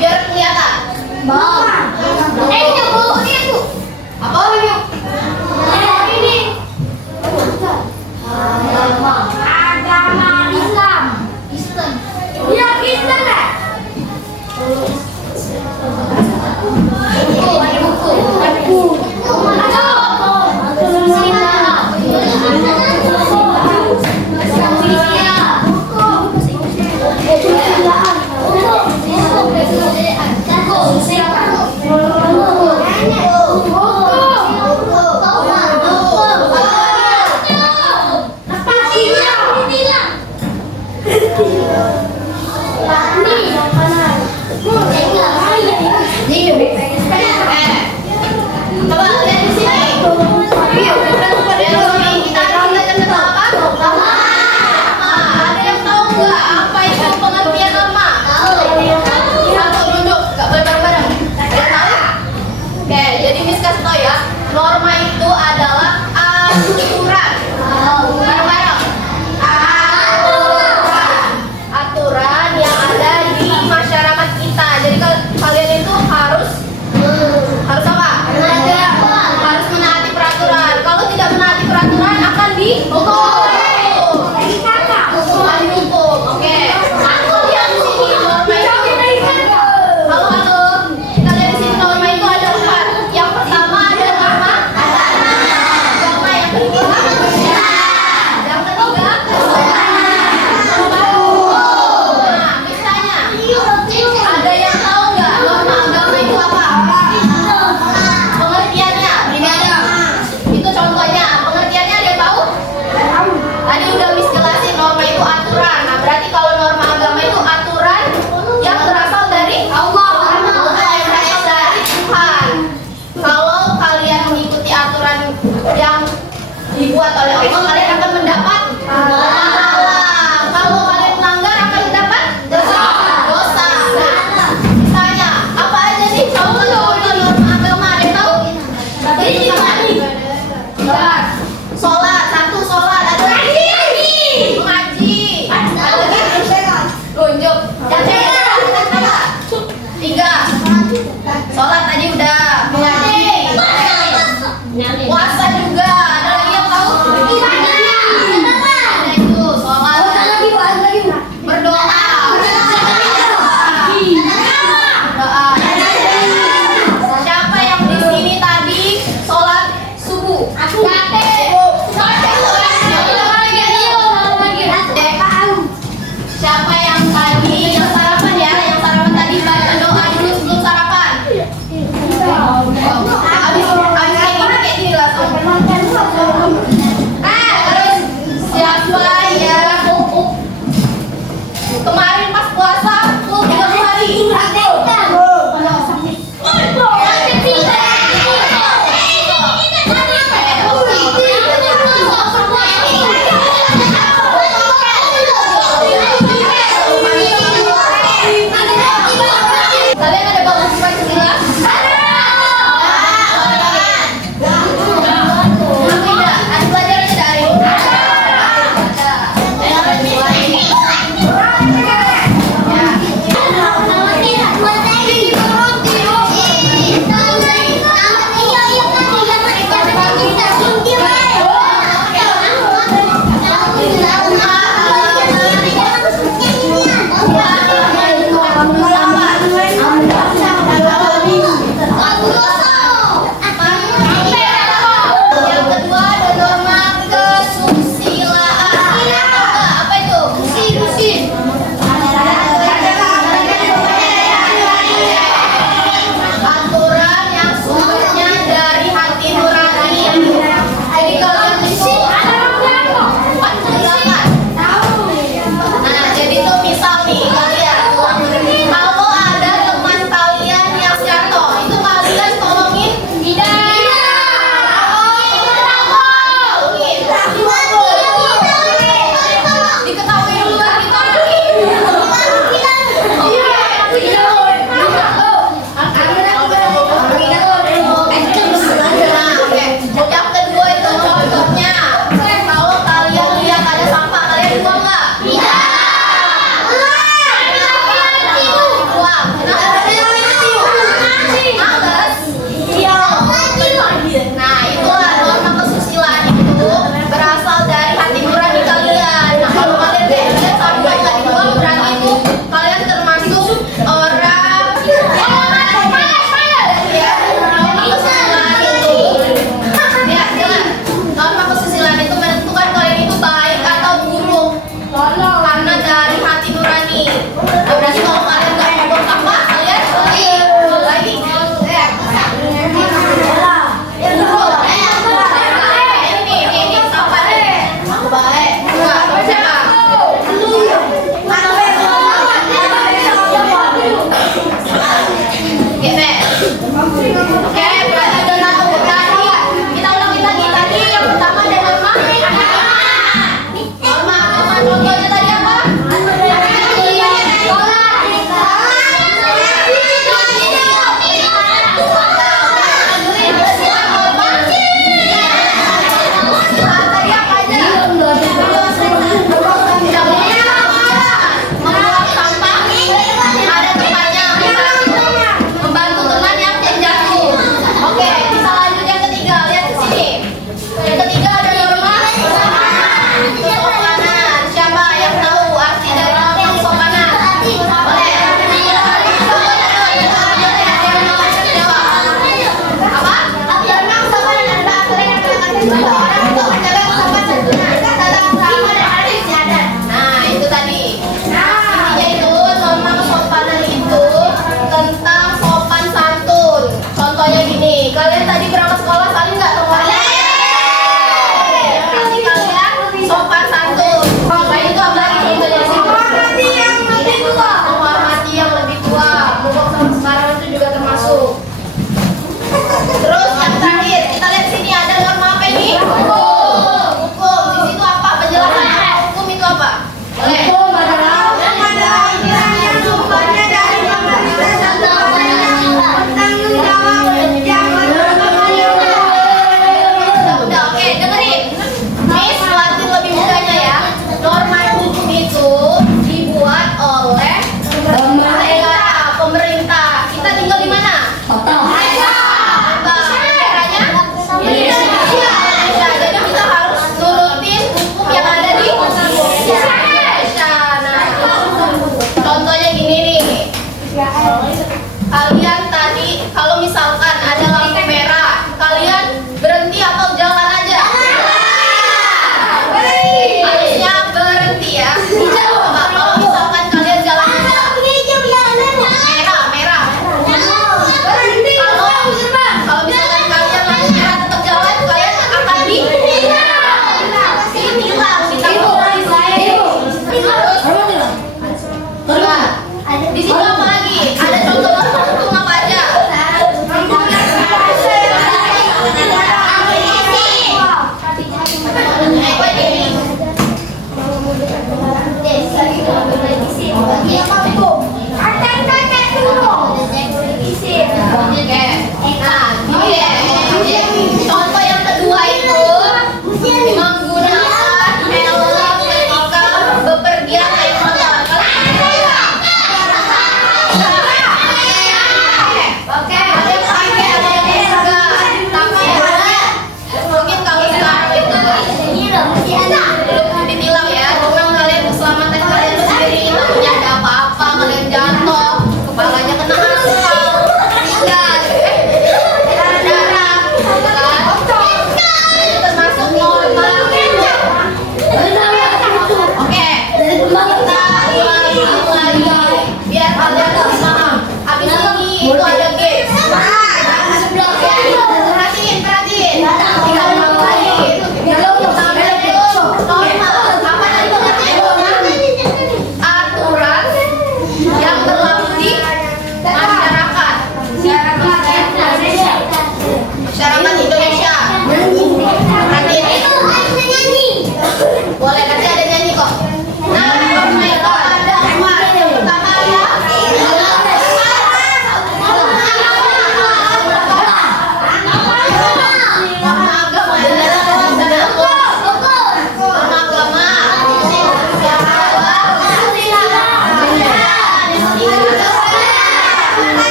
Biar kelihatan. Ini Bu, lihat Bu. Apa ini? Ini. Agama Islam. Islam. Ya, Islam lah. Buku, ada buku. Ada buku. Norma itu adalah aturan. Bareng-bareng. Aturan yang ada di masyarakat kita. Jadi kalian itu harus apa? Harus menaati peraturan. Kalau tidak menaati peraturan akan dihukum. Oke. Aku lihat di sini norma itu. Halo. Kita lihat di sini norma itu ada 4. Yang pertama ada norma agama, yang kedua yang ketiga nah, misalnya ada yang tahu nggak norma agama itu apa? Pengertiannya gimana? Itu contohnya, pengertiannya ada yang tahu? Tadi udah Miss jelasin, norma itu aturan. Nah, berarti kalau norma agama itu aturan yang berasal dari Allah, yang berasal dari Tuhan. Kalau kalian mengikuti aturan yang dibuat oleh Allah, kalian akan mendapat pahala. Kalau kalian melanggar akan mendapat dosa. Nah, misalnya apa aja nih contoh norma agama, ada yang tahu? Sholat, satu sholat, ada lagi mengaji, ada lagi tunjuk, tiga sholat tadi udah, mengaji, puasa juga, ada lagi yang tahu?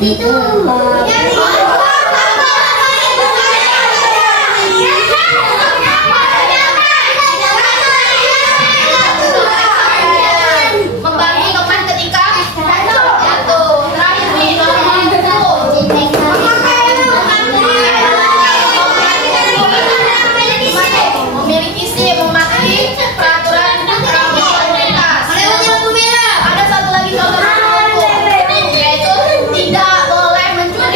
Itu membagi teman ketika jatuh. Terakhir nih norma memiliki SIM, mematuhi peraturan lalu lintas. Ada satu lagi contoh hukum, yaitu tidak boleh mencuri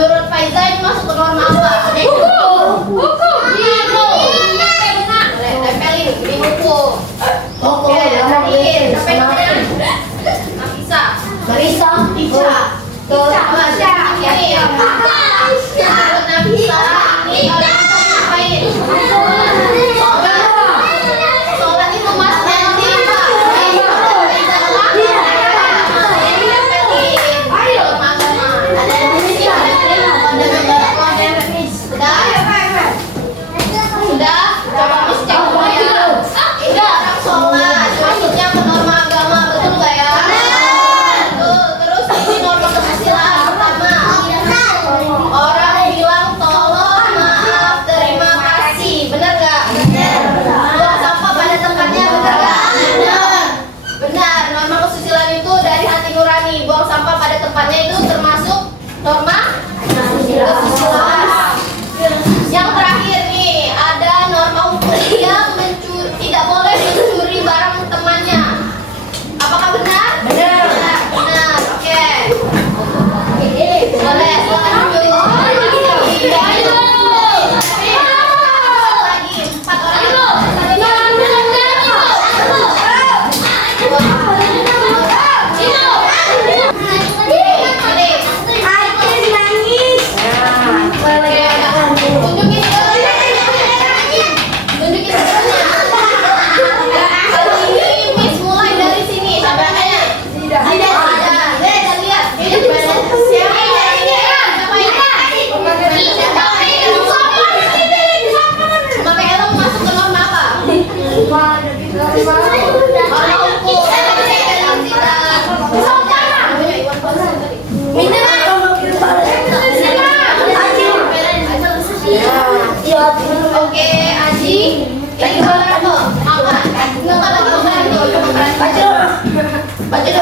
Menurut Faiza ini masuk ke norma apa? Hukum. Iya bro. Tempelin di hukum. Oke, terakhir. Sampai namanya. Nafisa. Marisa. Ica. Masya. Ini ya. Menurut Nafisa ini kalau kita ngapain? Sholat itu masuknya nanti apa? Sudah, coba Miss cek dulu ya. Ini orang sholat, masuknya ke norma agama, betul nggak ya? Betul. Terus ini norma kesusilaan pertama. Orang bilang tolong, maaf, terima kasih, benar nggak? Buang sampah pada tempatnya, benar nggak? Benar. Norma kesusilaan itu dari hati nurani. Buang sampah pada tempatnya itu termasuk norma kesusilaan. Yang terakhir nih, ada norma hukum yang tidak boleh mencuri barang temannya. Apakah benar? Benar. Benar. Oke. Boleh. Silakan dulu. Lagi 4 orang. Tunjukin hasilnya. Kali ini Miss mulai dari sini sampai akhirnya. Ada. Kita lihat. Siapa ini? Pakai helm masuk ke norma apa? Norma hukum. Oke, Aji. Ini gimana tuh? Aman. Enggak lagi bukan tuh. Baca.